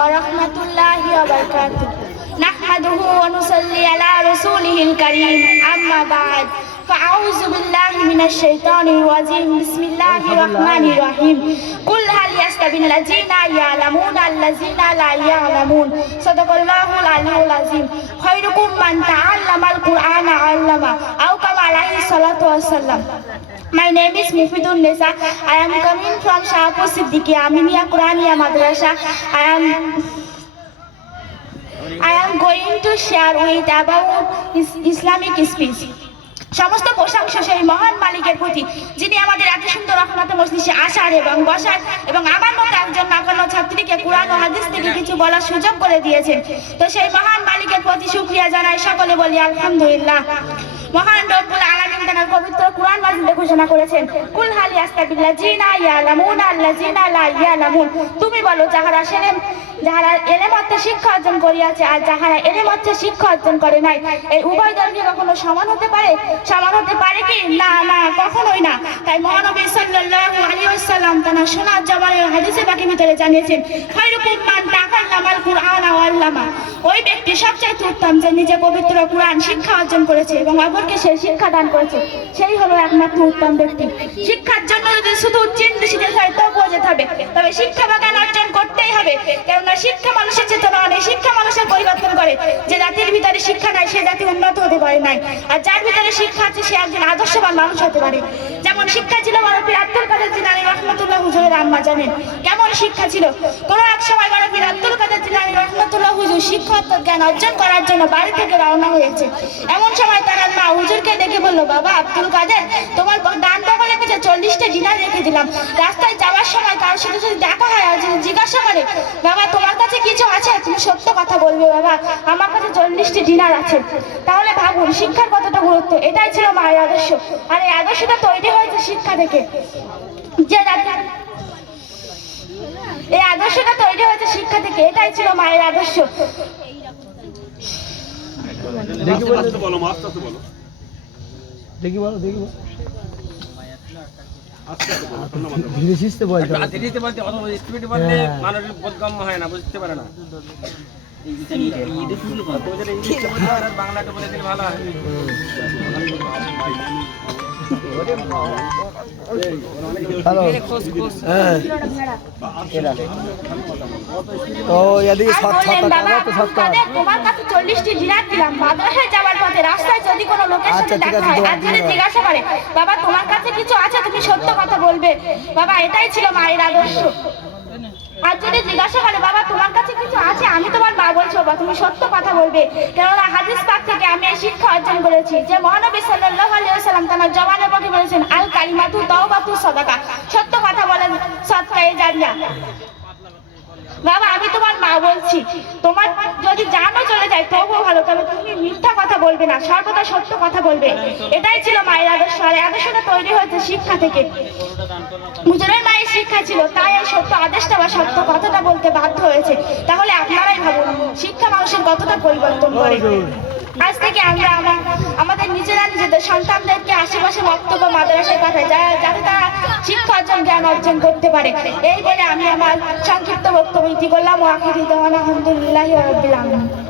ورحمة الله وبركاته. نحمده ونصلي على رسوله الكريم. أما بعد فأعوذ بالله من الشيطان الرجيم بسم الله الرحمن الرحيم قل هل يستوي الذين يعلمون الذين لا يعلمون صدق الله العلي العظيم خيركم من تعلم القرآن علمه أو كما عليه الصلاة والسلام My name is Mufidun Nisa. I am coming from Shahpur Siddiqui Aminia Quraniya Madrasa. I am I am going to share with about is- Islamic speech. সমস্ত প্রশংসা সেই মহান মালিকের প্রতি যিনি আমাদের এত সুন্দর রহমত মজলিসে আসার এবং বসার এবং আমার মতো একজন নাকানো ছাত্রীকে কোরআন ও হাদিস থেকে কিছু বলার সুযোগ করে দিয়েছেন। তো সেই মহান মালিকের প্রতি শুক্রিয়া জানাই সকলে বলি, আলহামদুলিল্লাহ। মহান রব্বুল আলামিন তার পবিত্র কোরআন মাজিদে ঘোষণা করেছেন, কুল হাল ইয়াস্তাবিল্লাহ জিনা ইয়ালামুন আল্লাযিনা লা ইয়ালামুন। তুমি বলো, যাহারা সেলেম যাহারা এলেম অর্থে শিক্ষা অর্জন করিয়াছে আর যাহারা এলেম অর্থে শিক্ষা অর্জন করে নাই, এই উভয় দল কখনো সমান হতে পারে? সমান হতে পারে কি? না না, কখনোই না। তাই মহানবী সাল্লাল্লাহু আলাইহি ওয়াসাল্লাম তার সোনার জবানের হাদিসে বাকি ভিতরে জানিয়েছেন খায়রুকুম মান কুরআন ওই ব্যক্তি উত্তম যে নিজে পবিত্র কোরআন শিক্ষা অর্জন করেছে এবং অপরকে সেই শিক্ষা দান করেছে, সেই হলো একমাত্র উত্তম ব্যক্তি। শিক্ষার জন্য যদি শুধু চিন্তা শিখে হয়, তবুও যেতে হবে। তবে শিক্ষা বা জ্ঞান অর্জন করতেই হবে। কেননা শিক্ষা মানুষের চেতনা অনেক শিক্ষা মানুষের পরিবর্তন করে। যে জাতির ভিতরে শিক্ষা নাই, সে জাতি উন্নত হতে পারে নাই। আর যার ভিতরে শিক্ষা আছে, সে একজন আদর্শবান মানুষ হতে পারে। যেমন শিক্ষা ছিল মানবীর আব্দুল কাদের জিলানি রহমতুল্লাহ হুজুরের আম্মা জানেন। কেমন শিক্ষা ছিল? কোনো এক সময় মানবীর আব্দুল কাদের জিলানি রহমতুল্লাহ হুজুর শিক্ষা জ্ঞান অর্জন করার জন্য বাড়ি থেকে রওনা হয়েছে। এমন সময় তার মা হুজুরকে দেখে বলল, বাবা আব্দুল কাদের, তোমার ডান বগলে পিছে চল্লিশটা ডিনার রেখে দিলাম। রাস্তায় যাওয়ার সময় তার সাথে যদি দেখা হয়, আর জিজ্ঞাসা করে, বাবা, তোমার কাছে কিছু আছে? তুমি সত্য কথা বলবে, বাবা। আমার কাছে চল্লিশটি ডিনার আছে। তাহলে ভাবুন, শিক্ষার কতটা গুরুত্ব? এটাই ছিল মায়ের আদর্শ। আর এই আদর্শটা তৈরি হয়েছে শিক্ষা থেকে। যে এই আদর্শটা তৈরি হয়েছে শিক্ষা থেকে, এটাই ছিল মায়ের আদর্শ। দেখি বলো দেখি বলো দেখি বলো আস্তে আস্তে বলো ঠান্ডা মাথায় বলো। ধীরে সিস্তে বলতে হবে। দিতে বলতে অত স্পিড বললে হ্যাঁ। মানুষের বোধগম্য হয় না বুঝতে পারে না বাংলাটা বলে দিলে ভালো হয় হ্যালো হ্যাঁ। এদিকে তো সাতটা। কাদের তোমার কাছে দিলাম। মাদ্রাসায় যাওয়ার পথে রাস্তায় যদি কোনো লোকের আচ্ছা, সাথে ঠিক দেখা আছে, জিজ্ঞাসা করে বাবা তোমার কাছে কিছু আছে? তুমি সত্য কথা বলবে। বাবা এটাই ছিল মায়ের আদর্শ। আর যদি জিজ্ঞাসা করে, বাবা, তোমার কাছে কিছু আছে? আমি তোমার মা বলছো বা তুমি সত্য কথা বলবে। কেননা হাদিস পাক থেকে আমি এই শিক্ষা অর্জন করেছি যে মহানবী সাল্লাল্লাহু আলাইহি ওয়াসাল্লাম তার জবানের পক্ষে বলেছেন আল কালিমাতু তাওবাতু সাদাকা। সত্য কথা বলেন সৎকায়ে জারিয়া। বাবা, আমি তোমার মা বলছি, তোমার যদি জানো চলে যায়, তবুও ভালো, তবে তুমি মিথ্যা কথা বলবে না, সর্বদা সত্য কথা বলবে। এটাই ছিল মায়ের আদর্শ, আর আদর্শটা তৈরি হয়েছে শিক্ষা থেকে। হুজুরের মায়ের শিক্ষা ছিল, তাই এই সত্য আদেশটা বা সত্য কথাটা বলতে বাধ্য হয়েছে। তাহলে আপনারাই ভাবুন, শিক্ষা মানুষের কতটা পরিবর্তন করে। আজ থেকে আমরা আমা- আমাদের নিজেরা নিজেদের সন্তানদেরকে আশেপাশে বক্তব্য মাদ্রাসায় পাঠাই যা- যাতে তারা শিক্ষা অর্জন, জ্ঞান অর্জন করতে পারে। এই বলে আমি আমার সংক্ষিপ্ত বক্তব্য ইতি করলাম। ও আখিরি দেওয়ান, আলহামদুলিল্লাহ রবিল